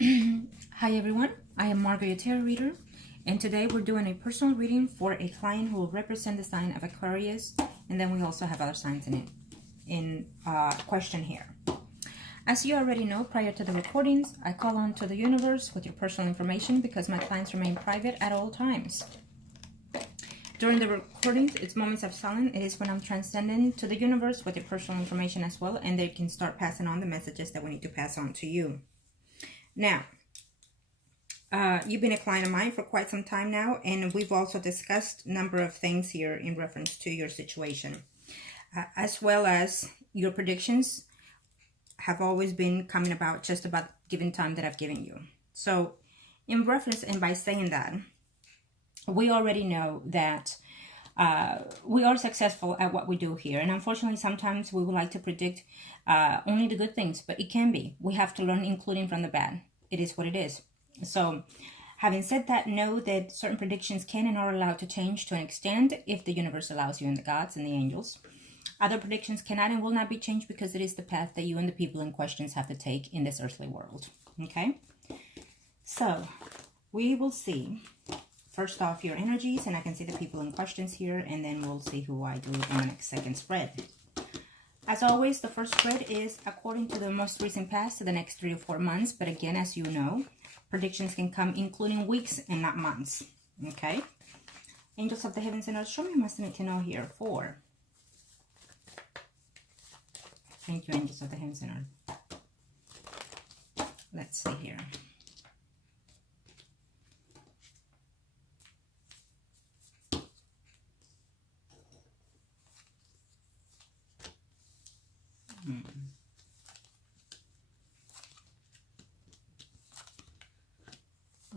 Hi everyone, I am Margourtarotreader, and today we're doing a personal reading for a client who will represent the sign of Aquarius, and then we also have other signs in question here. As you already know, prior to the recordings, I call on to the universe with your personal information because my clients remain private at all times. During the recordings, it's moments of silence. It is when I'm transcending to the universe with your personal information as well, and they can start passing on the messages that we need to pass on to you. Now, you've been a client of mine for quite some time now, and we've also discussed a number of things here in reference to your situation, as well as your predictions have always been coming about just about given time that I've given you. So in reference, and by saying that, we already know that we are successful at what we do here. And unfortunately, sometimes we would like to predict only the good things, but it can be. We have to learn, including from the bad. It is what it is. So having said that, know that certain predictions can and are allowed to change to an extent if the universe allows you, and the gods and the angels. Other predictions cannot and will not be changed because it is the path that you and the people in questions have to take in this earthly world. Okay? So we will see first off your energies, and I can see the people in questions here, and then we'll see who I do in the next second spread. As always, the first spread is according to the most recent past to the next 3 to 4 months. But again, as you know, predictions can come including weeks and not months. Okay? Angels of the heavens and earth, show me what I need to know here for. Thank you, angels of the heavens and earth. Let's see here.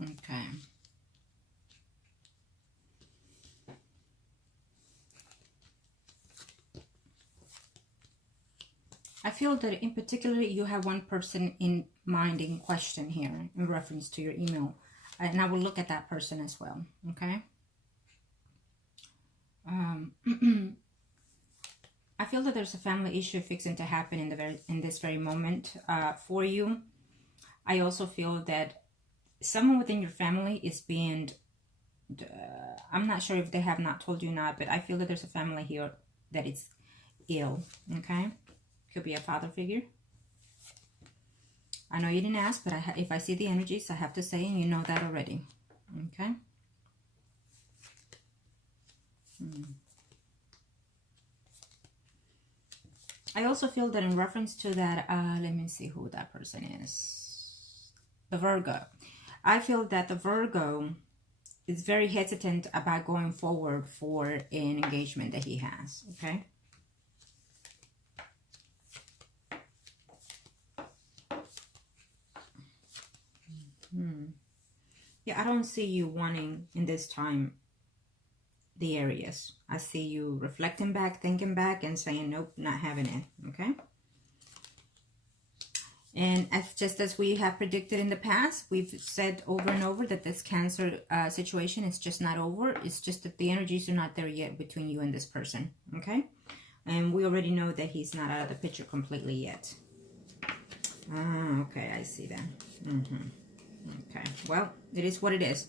Okay. I feel that in particular you have one person in mind in question here in reference to your email. And I will look at that person as well. Okay. I feel that there's a family issue fixing to happen in this very moment for you. I also feel that someone within your family is being, I'm not sure if they have not told you or not, but I feel that there's a family here that is ill, okay? Could be a father figure. I know you didn't ask, but if I see the energies, I have to say, and you know that already, okay? I also feel that in reference to that, let me see who that person is. The Virgo. I feel that the Virgo is very hesitant about going forward for an engagement that he has, okay? Yeah, I don't see you wanting in this time the Aries. I see you reflecting back, thinking back, and saying, nope, not having it, okay? And just as we have predicted in the past, we've said over and over that this Cancer situation is just not over. It's just that the energies are not there yet between you and this person, okay? And we already know that he's not out of the picture completely yet. Okay, I see that. Okay, well, it is what it is.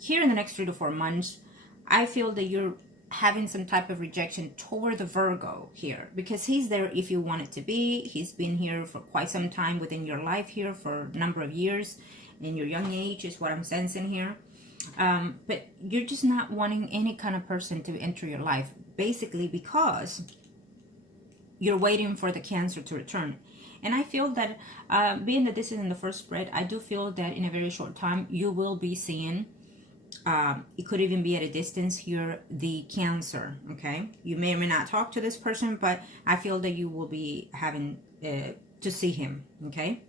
Here in the next 3 to 4 months, I feel that you're having some type of rejection toward the Virgo here, because he's there if you want it to be. He's been here for quite some time within your life here for a number of years. In your young age is what I'm sensing here. But you're just not wanting any kind of person to enter your life, basically because you're waiting for the Cancer to return. And I feel that being that this is in the first spread, I do feel that in a very short time you will be seeing, it could even be at a distance here, the Cancer, okay? You may or may not talk to this person, but I feel that you will be having to see him, okay?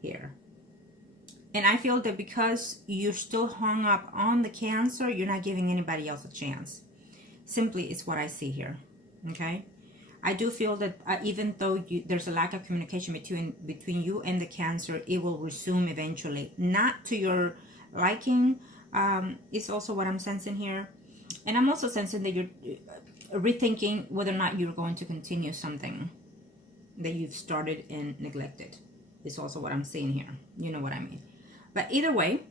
Here. And I feel that because you're still hung up on the Cancer, you're not giving anybody else a chance. Simply, it's what I see here, okay? I do feel that even though there's a lack of communication between you and the Cancer, it will resume eventually. Not to your liking, it's also what I'm sensing here. And I'm also sensing that you're rethinking whether or not you're going to continue something that you've started and neglected. is also what I'm seeing here. You know what I mean. But either way,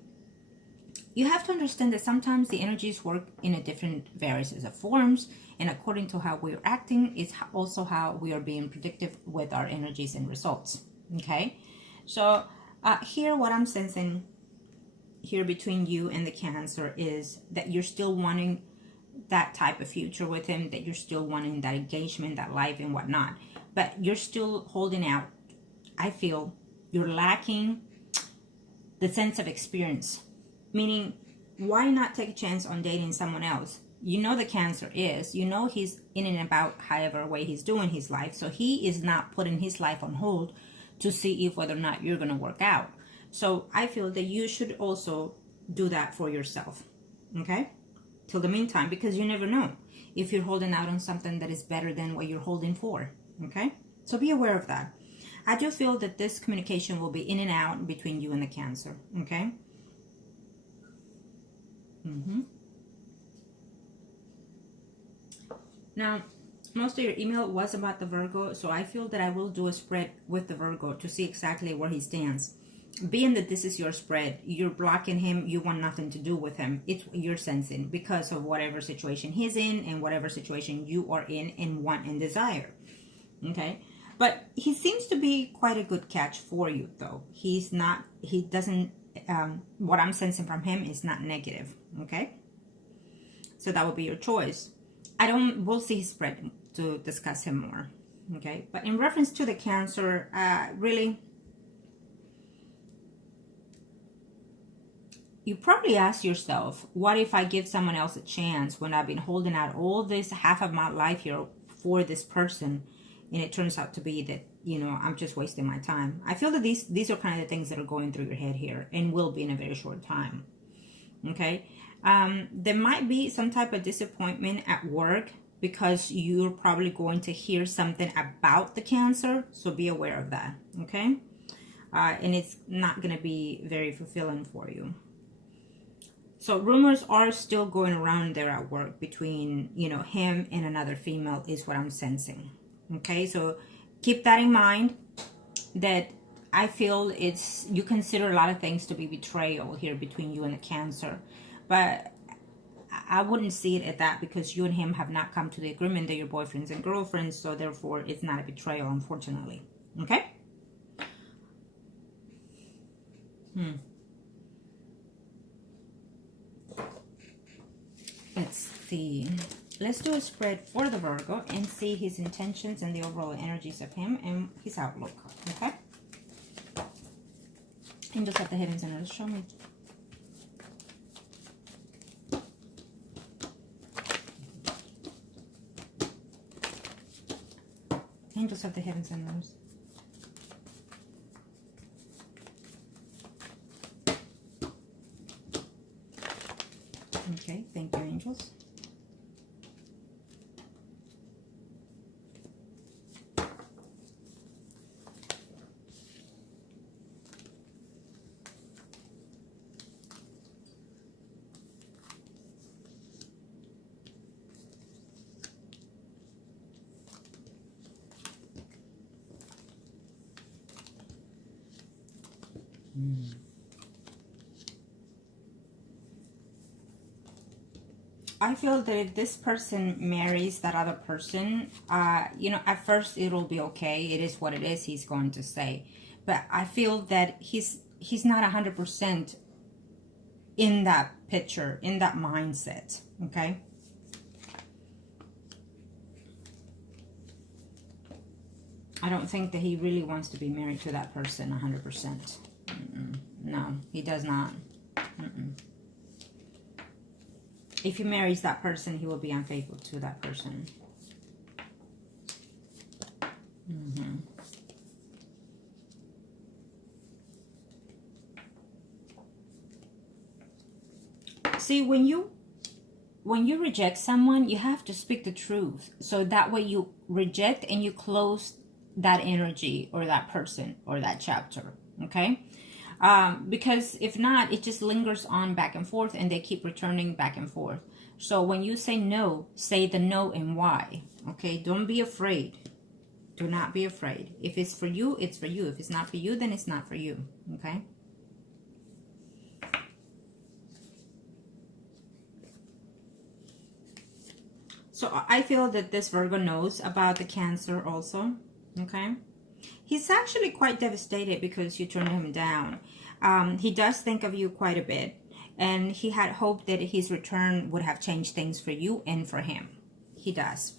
you have to understand that sometimes the energies work in a different varieties of forms, and according to how we're acting is also how we are being predictive with our energies and results. Okay, so here what I'm sensing here between you and the Cancer is that you're still wanting that type of future with him, that you're still wanting that engagement, that life and whatnot, but you're still holding out. I feel you're lacking the sense of experience, meaning why not take a chance on dating someone else? You know the Cancer is, you know he's in and about however way he's doing his life, so he is not putting his life on hold to see if whether or not you're going to work out. So I feel that you should also do that for yourself, okay? Till the meantime, because you never know if you're holding out on something that is better than what you're holding for, okay? So be aware of that. I do feel that this communication will be in and out between you and the Cancer, okay? Now, most of your email was about the Virgo, so I feel that I will do a spread with the Virgo to see exactly where he stands. Being that this is your spread, you're blocking him, you want nothing to do with him. It's what you're sensing because of whatever situation he's in and whatever situation you are in and want and desire. Okay? But he seems to be quite a good catch for you, though. He doesn't, what I'm sensing from him is not negative. Okay? So that will be your choice. We'll see his spread to discuss him more. Okay? But in reference to the Cancer, really, you probably ask yourself, what if I give someone else a chance when I've been holding out all this half of my life here for this person, and it turns out to be that, you know, I'm just wasting my time. I feel that these are kind of the things that are going through your head here and will be in a very short time. Okay? There might be some type of disappointment at work because you're probably going to hear something about the Cancer, so be aware of that. Okay? And it's not going to be very fulfilling for you. So rumors are still going around there at work between, you know, him and another female is what I'm sensing. Okay, so keep that in mind, that I feel you consider a lot of things to be betrayal here between you and the Cancer. But I wouldn't see it at that, because you and him have not come to the agreement that you're boyfriends and girlfriends, so therefore it's not a betrayal, unfortunately. Okay? Let's see. Let's do a spread for the Virgo and see his intentions and the overall energies of him and his outlook. Okay? Angels of the hidden centers, show me. Angels of the heavens and earth. Okay, thank you, angels. I feel that if this person marries that other person, you know, at first it'll be okay. It is what it is, he's going to say. But I feel that he's not 100% in that picture, in that mindset, okay? I don't think that he really wants to be married to that person 100%. No, he does not. If he marries that person, he will be unfaithful to that person. See, when you reject someone, you have to speak the truth. So that way you reject and you close that energy or that person or that chapter. Okay? Because if not, it just lingers on back and forth and they keep returning back and forth. So when you say no, say the no and why. Okay? Don't be afraid Do not be afraid. If it's for you, it's for you. If it's not for you, then it's not for you. Okay? So I feel that this Virgo knows about the Cancer also. Okay? He's actually quite devastated because you turned him down. He does think of you quite a bit. And he had hoped that his return would have changed things for you and for him. He does.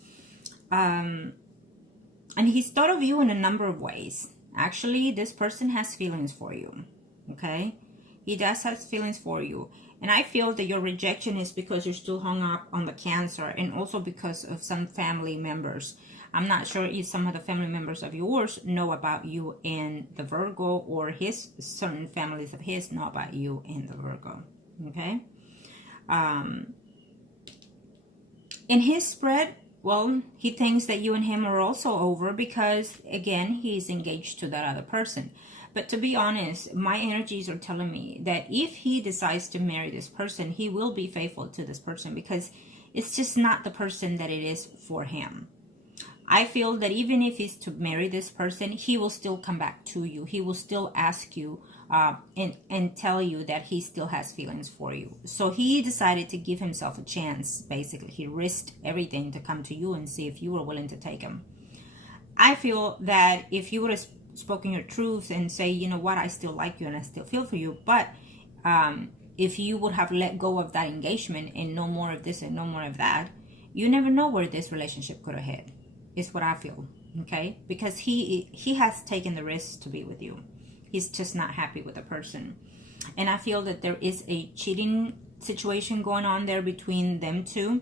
And he's thought of you in a number of ways. Actually, this person has feelings for you. Okay? He does have feelings for you. And I feel that your rejection is because you're still hung up on the Cancer, and also because of some family members. I'm not sure if some of the family members of yours know about you and the Virgo, or his certain families of his know about you and the Virgo. Okay? In his spread, well, he thinks that you and him are also over because, again, he's engaged to that other person. But to be honest, my energies are telling me that if he decides to marry this person, he will be faithful to this person because it's just not the person that it is for him. I feel that even if he's to marry this person, he will still come back to you. He will still ask you and tell you that he still has feelings for you. So he decided to give himself a chance, basically. He risked everything to come to you and see if you were willing to take him. I feel that if you would have spoken your truth and say, you know what, I still like you and I still feel for you, but if you would have let go of that engagement and no more of this and no more of that, you never know where this relationship could have headed. Is what I feel. Okay? Because he has taken the risk to be with you. He's just not happy with the person. And I feel that there is a cheating situation going on there between them two.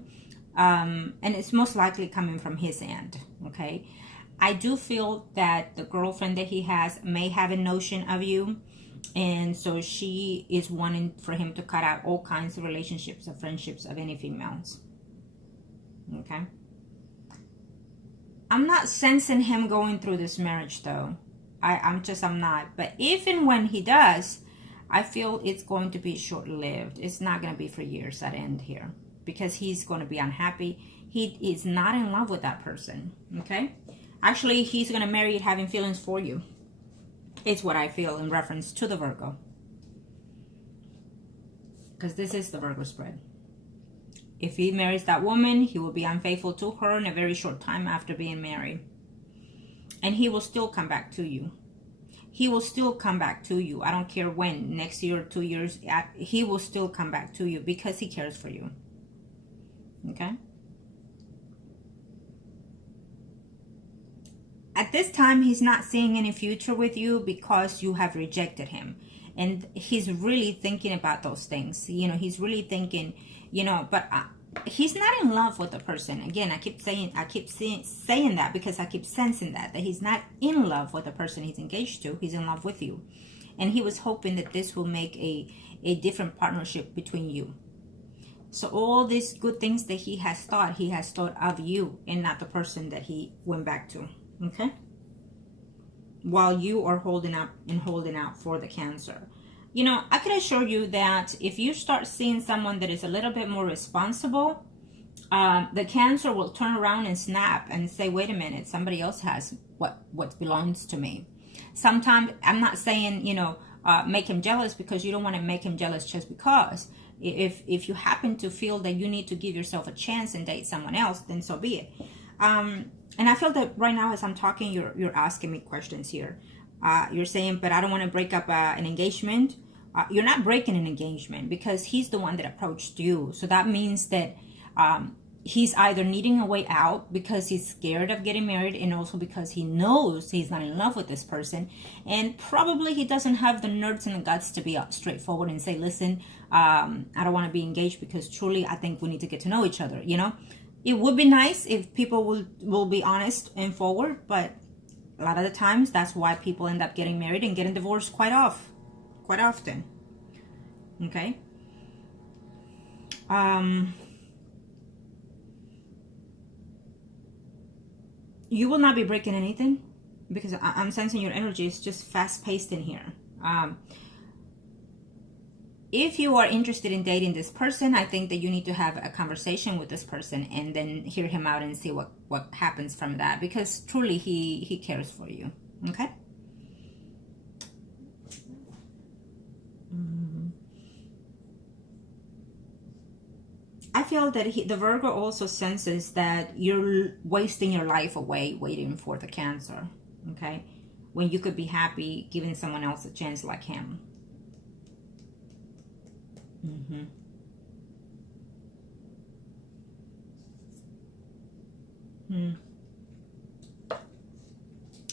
And it's most likely coming from his end. Okay? I do feel that the girlfriend that he has may have a notion of you. And so she is wanting for him to cut out all kinds of relationships or friendships of any females. Okay? I'm not sensing him going through this marriage though. I'm not. But if and when he does, I feel it's going to be short-lived. It's not going to be for years at end here. Because he's going to be unhappy. He is not in love with that person. Okay? Actually, he's going to marry it having feelings for you. It's what I feel in reference to the Virgo. Because this is the Virgo spread. If he marries that woman, he will be unfaithful to her in a very short time after being married. And he will still come back to you. He will still come back to you. I don't care when, next year, 2 years, he will still come back to you because he cares for you. Okay? At this time, he's not seeing any future with you because you have rejected him. And he's really thinking about those things. You know, he's really thinking, you know, but he's not in love with the person. Again, I keep saying that because I keep sensing that he's not in love with the person he's engaged to. He's in love with you. And he was hoping that this will make a different partnership between you. So all these good things that he has thought of you and not the person that he went back to. Okay? While you are holding out for the Cancer. You know, I can assure you that if you start seeing someone that is a little bit more responsible, the Cancer will turn around and snap and say, wait a minute, somebody else has what belongs to me. Sometimes, I'm not saying, you know, make him jealous, because you don't want to make him jealous just because. If you happen to feel that you need to give yourself a chance and date someone else, then so be it. And I feel that right now as I'm talking, you're asking me questions here. You're saying, but I don't want to break up an engagement. You're not breaking an engagement because he's the one that approached you. So that means that he's either needing a way out because he's scared of getting married, and also because he knows he's not in love with this person. And probably he doesn't have the nerves and the guts to be straightforward and say, listen, I don't want to be engaged because truly I think we need to get to know each other, you know. It would be nice if people will be honest and forward, but a lot of the times, that's why people end up getting married and getting divorced quite often. Okay? You will not be breaking anything, because I'm sensing your energy is just fast-paced in here. if you are interested in dating this person, I think that you need to have a conversation with this person and then hear him out and see what happens from that, because truly he cares for you. Okay. I feel that the Virgo also senses that you're wasting your life away waiting for the Cancer, okay? When you could be happy giving someone else a chance like him.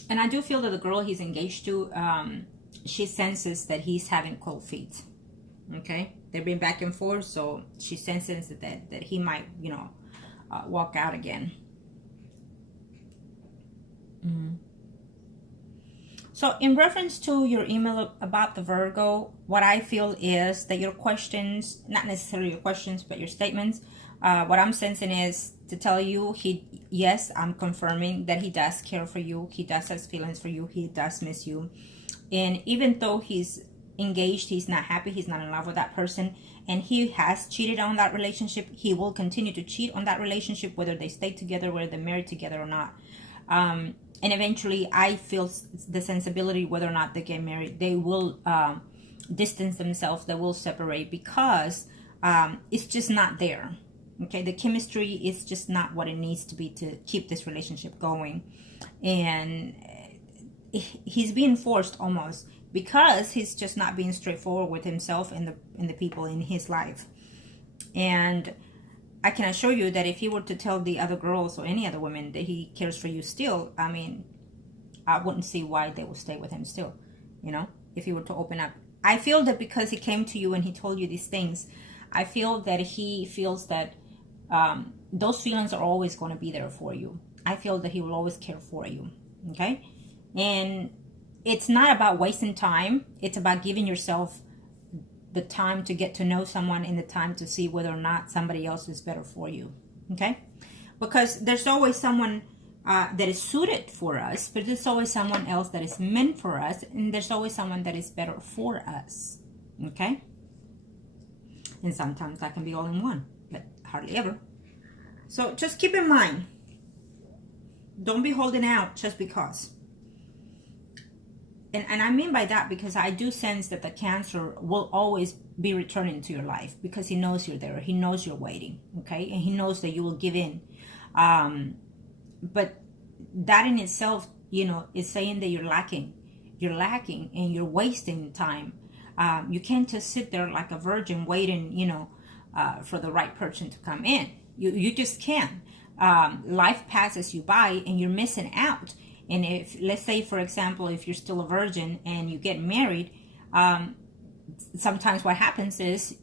And I do feel that the girl he's engaged to, she senses that he's having cold feet, okay? They've been back and forth, so she senses that he might, you know, walk out again. So in reference to your email about the Virgo, what I feel is that your questions, not necessarily your questions, but your statements, what I'm sensing is to tell you, yes, I'm confirming that he does care for you. He does have feelings for you. He does miss you. And even though he's engaged, he's not happy, he's not in love with that person, and he has cheated on that relationship, he will continue to cheat on that relationship, whether they stay together, whether they're married together or not. And eventually I feel the sensibility, whether or not they get married, they will distance themselves, they will separate, because it's just not there. Okay, the chemistry is just not what it needs to be to keep this relationship going. And he's being forced almost, because he's just not being straightforward with himself and the people in his life. And I can assure you that if he were to tell the other girls or any other women that he cares for you still, I mean, I wouldn't see why they would stay with him still, you know, if he were to open up. I feel that because he came to you and he told you these things, I feel that he feels that those feelings are always going to be there for you. I feel that he will always care for you, okay? And it's not about wasting time. It's about giving yourself the time to get to know someone and the time to see whether or not somebody else is better for you, okay? Because there's always someone that is suited for us, but there's always someone else that is meant for us, and there's always someone that is better for us, okay? And sometimes that can be all in one, but hardly ever. So just keep in mind, don't be holding out just because. And I mean by that because I do sense that the Cancer will always be returning to your life, because he knows you're there. He knows you're waiting, okay? And he knows that you will give in. But that in itself, you know, is saying that you're lacking. You're lacking and you're wasting time. You can't just sit there like a virgin waiting, you know, for the right person to come in. You just can't. Life passes you by and you're missing out. And if, let's say, for example, if you're still a virgin and you get married, sometimes what happens is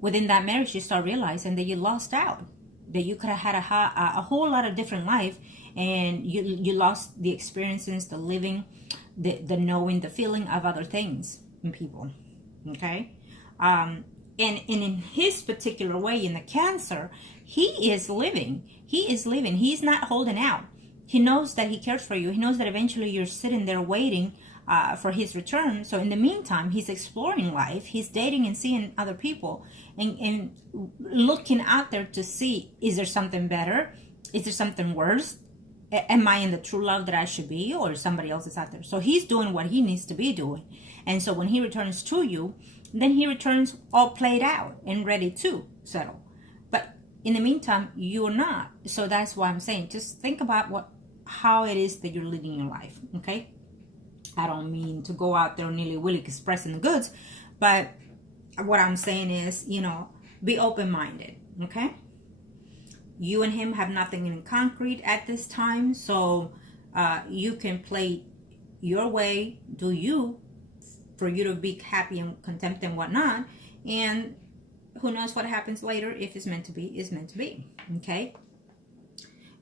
within that marriage, you start realizing that you lost out, that you could have had a whole lot of different life, and you lost the experiences, the living, the knowing, the feeling of other things in people, okay? And in his particular way, in the Cancer, he is living. He's not holding out. He knows that he cares for you. He knows that eventually you're sitting there waiting for his return. So in the meantime, he's exploring life. He's dating and seeing other people and looking out there to see, is there something better? Is there something worse? Am I in the true love that I should be, or somebody else is out there? So he's doing what he needs to be doing. And so when he returns to you, then he returns all played out and ready to settle. But in the meantime, you're not. So that's why I'm saying, just think about how it is that you're living your life, okay? I don't mean to go out there nilly-willy expressing the goods, but what I'm saying is, you know, be open-minded, okay? You and him have nothing in concrete at this time, so you can play your way, do you, for you to be happy and content and whatnot, and who knows what happens later. If it's meant to be, it's meant to be, okay?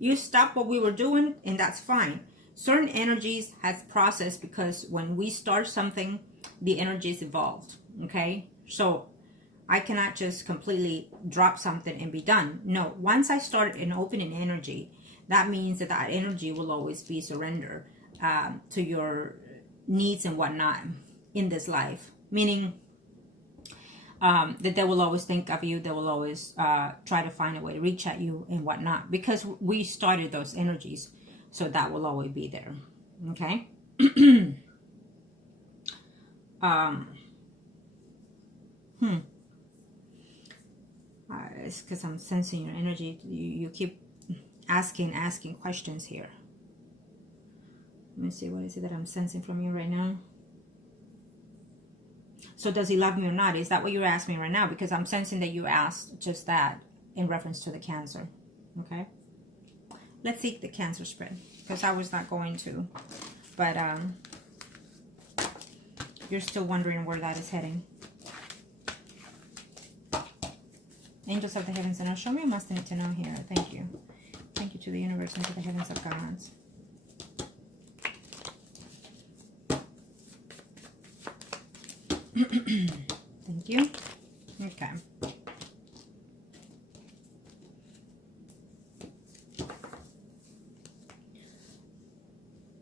You stop what we were doing, and that's fine. Certain energies has processed, because when we start something, the energies evolved, okay? So I cannot just completely drop something and be done. No, once I start an opening energy, that means that energy will always be surrendered to your needs and whatnot in this life. Meaning, that they will always think of you. They will always try to find a way to reach at you and whatnot, because we started those energies. So that will always be there. Okay. It's because I'm sensing your energy. You keep asking questions here. Let me see, what is it that I'm sensing from you right now? So does he love me or not? Is that what you're asking me right now? Because I'm sensing that you asked just that in reference to the Cancer. Okay. Let's see the Cancer spread, because I was not going to. But you're still wondering where that is heading. Angels of the heavens and earth, show me a must need to know here. Thank you. Thank you to the universe and to the heavens of gods. Thank you. Okay.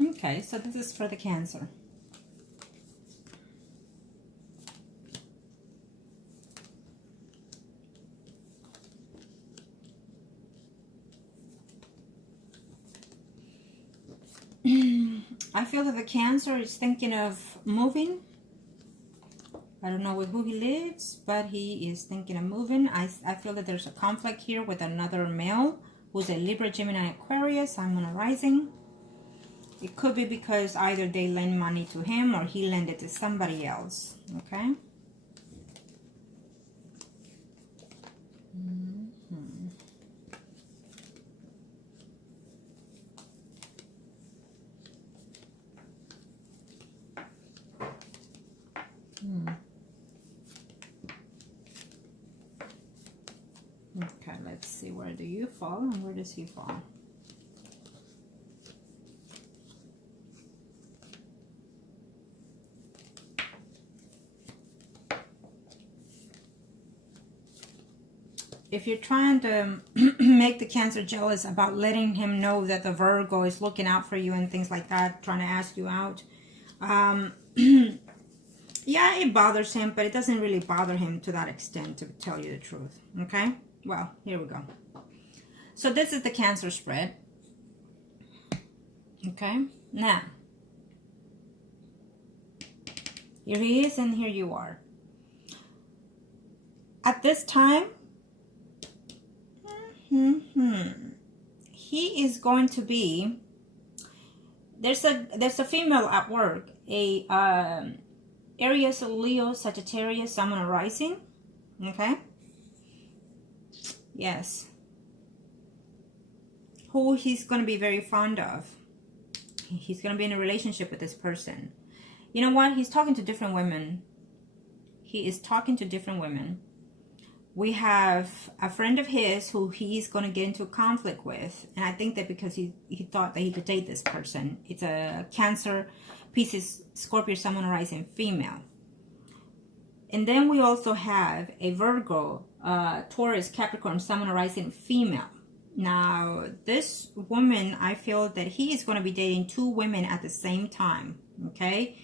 Okay, so this is for the Cancer. I feel that the Cancer is thinking of moving. I don't know with who he lives, but he is thinking of moving. I feel that there's a conflict here with another male who's a Libra, Gemini, Aquarius, Sun, Moon, Rising. It could be because either they lend money to him or he lent it to somebody else. Okay? Okay, let's see, where do you fall and where does he fall? If you're trying to make the Cancer jealous about letting him know that the Virgo is looking out for you and things like that, trying to ask you out, yeah, it bothers him, but it doesn't really bother him to that extent, to tell you the truth. Okay? Well, here we go. So this is the Cancer spread. Okay? Now, here he is and here you are. At this time, he is going to be, there's a female at work, a Aries, Leo, Sagittarius, Sun, Moon, Rising. Okay? Yes. Who he's going to be very fond of. He's going to be in a relationship with this person. You know what? He's talking to different women. He is talking to different women. We have a friend of his who he's going to get into a conflict with. And I think that because he thought that he could date this person. It's a Cancer, Pisces, Scorpio, Sun, Moon, Rising female. And then we also have a Virgo, Taurus, Capricorn, Sun, Moon, Rising female. Now, this woman, I feel that he is going to be dating two women at the same time. Okay?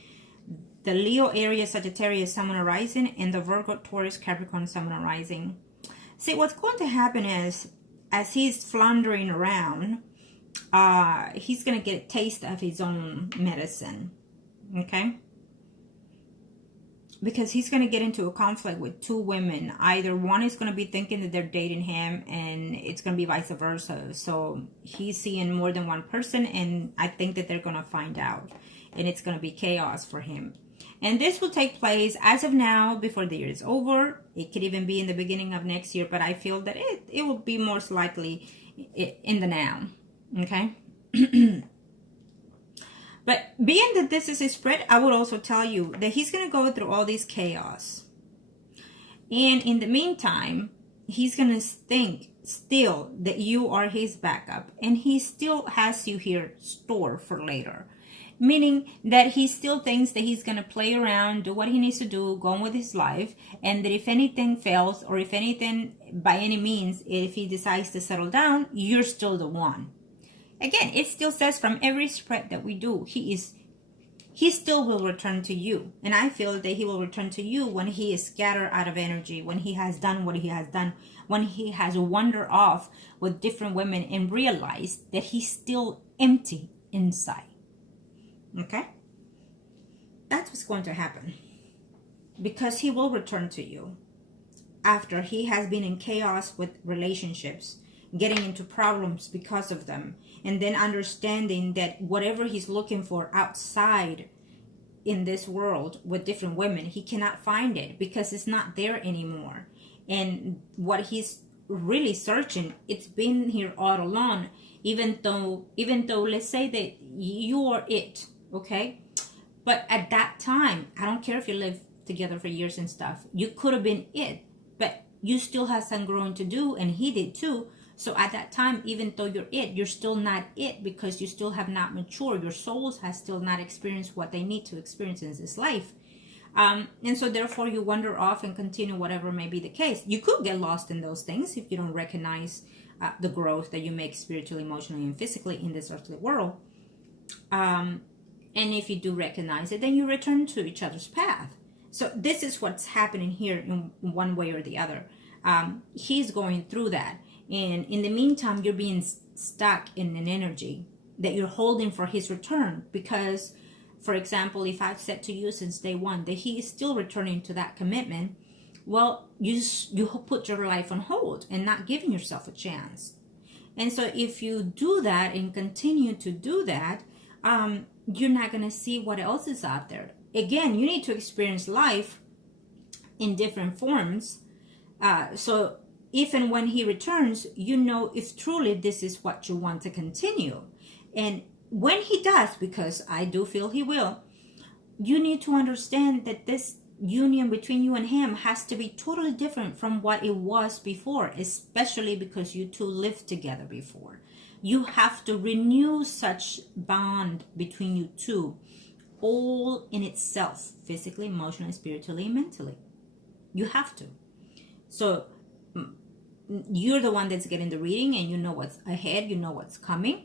The Leo, Aries, Sagittarius, Sun, Moon, Rising, and the Virgo, Taurus, Capricorn, Sun, Moon, Rising. See, what's going to happen is, as he's floundering around, he's going to get a taste of his own medicine. Okay? Because he's going to get into a conflict with two women. Either one is going to be thinking that they're dating him, and it's going to be vice versa. So he's seeing more than one person, and I think that they're going to find out. And it's going to be chaos for him. And this will take place as of now, before the year is over. It could even be in the beginning of next year, but I feel that it will be most likely in the now. Okay? But being that this is a spread, I would also tell you that he's going to go through all this chaos. And in the meantime, he's going to think still that you are his backup. And he still has you here stored for later. Meaning that he still thinks that he's going to play around, do what he needs to do, go on with his life. And that if anything fails, or if anything, by any means, if he decides to settle down, you're still the one. Again, it still says from every spread that we do, he he still will return to you. And I feel that he will return to you when he is scattered out of energy, when he has done what he has done, when he has wandered off with different women and realized that he's still empty inside. Okay? That's what's going to happen. Because he will return to you after he has been in chaos with relationships, getting into problems because of them, and then understanding that whatever he's looking for outside in this world with different women, he cannot find it because it's not there anymore. And what he's really searching, it's been here all along, even though let's say that you are it, okay? But at that time, I don't care if you live together for years and stuff, you could have been it, but you still have some growing to do, and he did too. So at that time, even though you're it, you're still not it because you still have not matured. Your souls has still not experienced what they need to experience in this life. And so therefore you wander off and continue whatever may be the case. You could get lost in those things if you don't recognize the growth that you make spiritually, emotionally, and physically in this earthly world. And if you do recognize it, then you return to each other's path. So this is what's happening here in one way or the other. He's going through that. And in the meantime, you're being stuck in an energy that you're holding for his return. Because, for example, if I've said to you since day one that he is still returning to that commitment, well, you put your life on hold and not giving yourself a chance. And so if you do that and continue to do that, you're not going to see what else is out there. Again, you need to experience life in different forms. So if and when he returns, you know if truly this is what you want to continue. And when he does, because I do feel he will, you need to understand that this union between you and him has to be totally different from what it was before, especially because you two lived together before. You have to renew such bond between you two, all in itself, physically, emotionally, spiritually, and mentally. You have to. So you're the one that's getting the reading, and you know what's ahead, you know what's coming.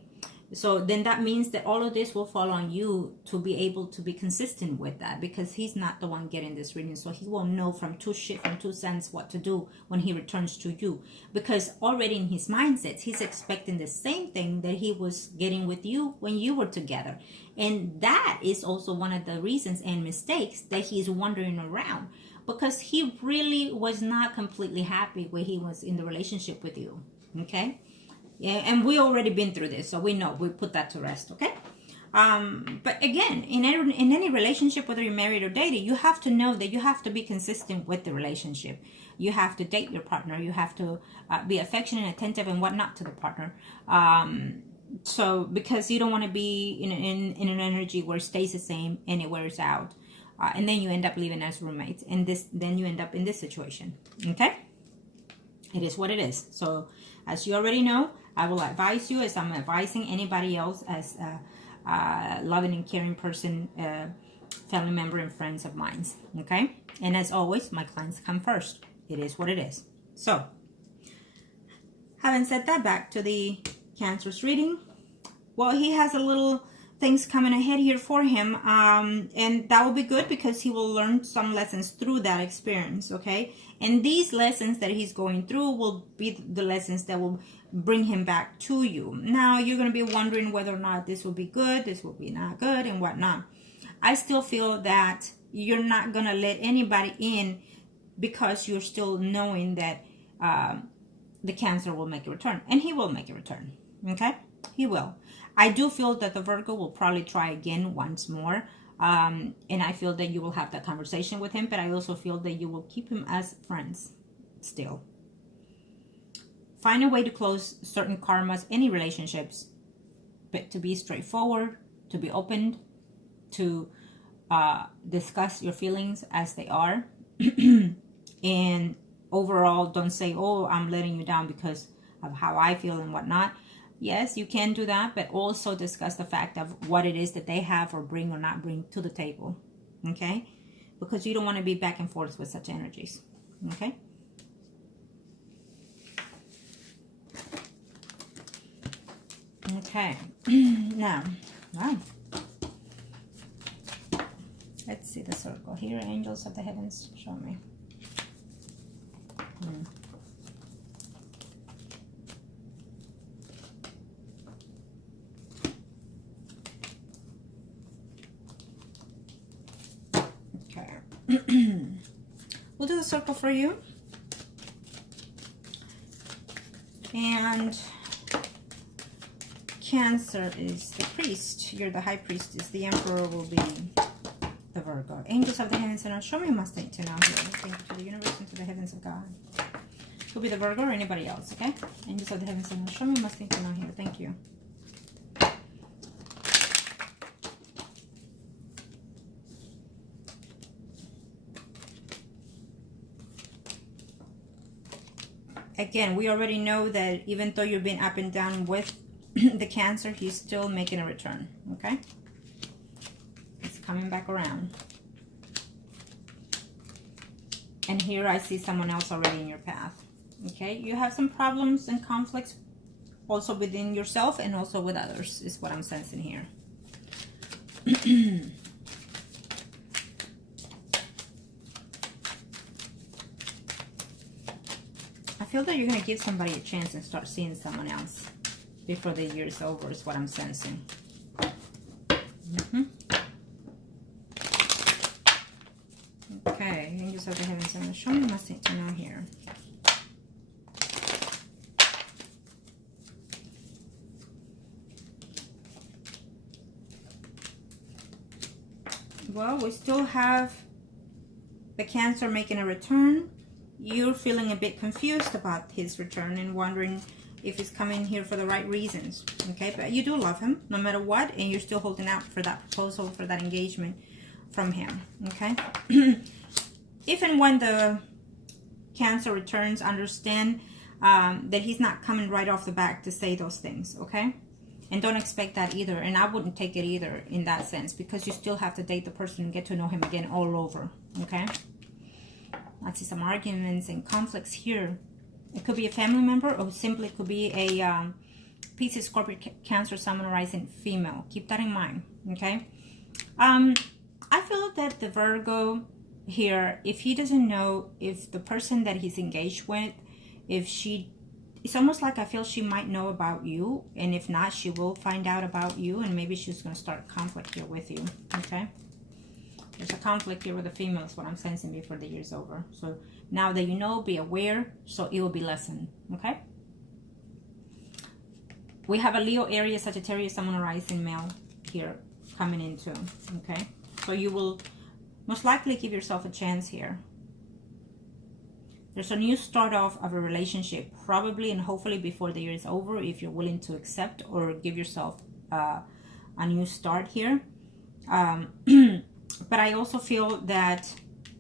So then that means that all of this will fall on you to be able to be consistent with that, because he's not the one getting this reading. So he will know from two cents what to do when he returns to you, because already in his mindset, he's expecting the same thing that he was getting with you when you were together. And that is also one of the reasons and mistakes that he's wandering around, because he really was not completely happy when he was in the relationship with you. Okay? Yeah, and we already been through this, so we know. We put that to rest, okay? But again, in any relationship, whether you're married or dating, you have to know that you have to be consistent with the relationship. You have to date your partner. You have to be affectionate, attentive, and whatnot to the partner. So because you don't want to be in an energy where it stays the same and it wears out, and then you end up living as roommates, and then you end up in this situation. Okay, it is what it is. So as you already know, I will advise you as I'm advising anybody else as a loving and caring person, family member and friends of mine. Okay, and as always, my clients come first. It is what it is. So having said that, back to the Cancer's reading. Well, he has a little things coming ahead here for him, and that will be good because he will learn some lessons through that experience. Okay, and these lessons that he's going through will be the lessons that will bring him back to you. Now you're going to be wondering whether or not this will be good, this will be not good, and whatnot. I still feel that you're not going to let anybody in because you're still knowing that the Cancer will make a return, and he will make a return. Okay, he will. I do feel that the Virgo will probably try again once more, and I feel that you will have that conversation with him, but I also feel that you will keep him as friends still. Find a way to close certain karmas, any relationships, but to be straightforward, to be open, to discuss your feelings as they are. And overall, don't say, oh, I'm letting you down because of how I feel and whatnot. Yes, you can do that, but also discuss the fact of what it is that they have or bring or not bring to the table. Okay? Because you don't want to be back and forth with such energies. Okay? Okay. Now, wow. Let's see the circle here. Angels of the heavens, show me. Okay. We'll do the circle for you. And Cancer is the priest. You're the high priestess. The emperor will be the Virgo. Angels of the heavens and earth, show me must think to know here. Thank you to the universe and to the heavens of God. Could be the Virgo or anybody else, okay? Angels of the heavens and earth, show me must think to know here. Thank you. Again, we already know that even though you've been up and down with the Cancer, he's still making a return, okay? It's coming back around. And here I see someone else already in your path, okay? You have some problems and conflicts also within yourself and also with others, is what I'm sensing here. I feel that you're going to give somebody a chance and start seeing someone else before the year is over, is what I'm sensing. Okay, angels of the heavens, I'm going to show me must need to know here. Well, we still have the Cancer making a return. You're feeling a bit confused about his return and wondering if he's coming here for the right reasons, okay? But you do love him no matter what, and you're still holding out for that proposal, for that engagement from him, okay? If and when the Cancer returns, understand that he's not coming right off the bat to say those things, okay? And don't expect that either, and I wouldn't take it either in that sense, because you still have to date the person and get to know him again all over, okay? I see some arguments and conflicts here. It could be a family member, or simply could be a Pisces, Scorpio, Cancer, Sun, rising female. Keep that in mind, okay? I feel that the Virgo here, if he doesn't know if the person that he's engaged with, if she, it's almost like I feel she might know about you, and if not, she will find out about you, and maybe she's going to start conflict here with you, okay? There's a conflict here with the females, what I'm sensing before the year's over. So now that you know, be aware, so it will be lessened, okay? We have a Leo, Aries, Sagittarius, Sun, rising male here coming in too, okay? So you will most likely give yourself a chance here. There's a new start off of a relationship, probably and hopefully before the year is over, if you're willing to accept or give yourself a new start here. But I also feel that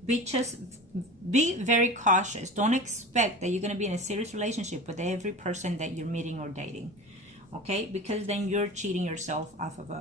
be very cautious. Don't expect that you're going to be in a serious relationship with every person that you're meeting or dating, okay? Because then you're cheating yourself off of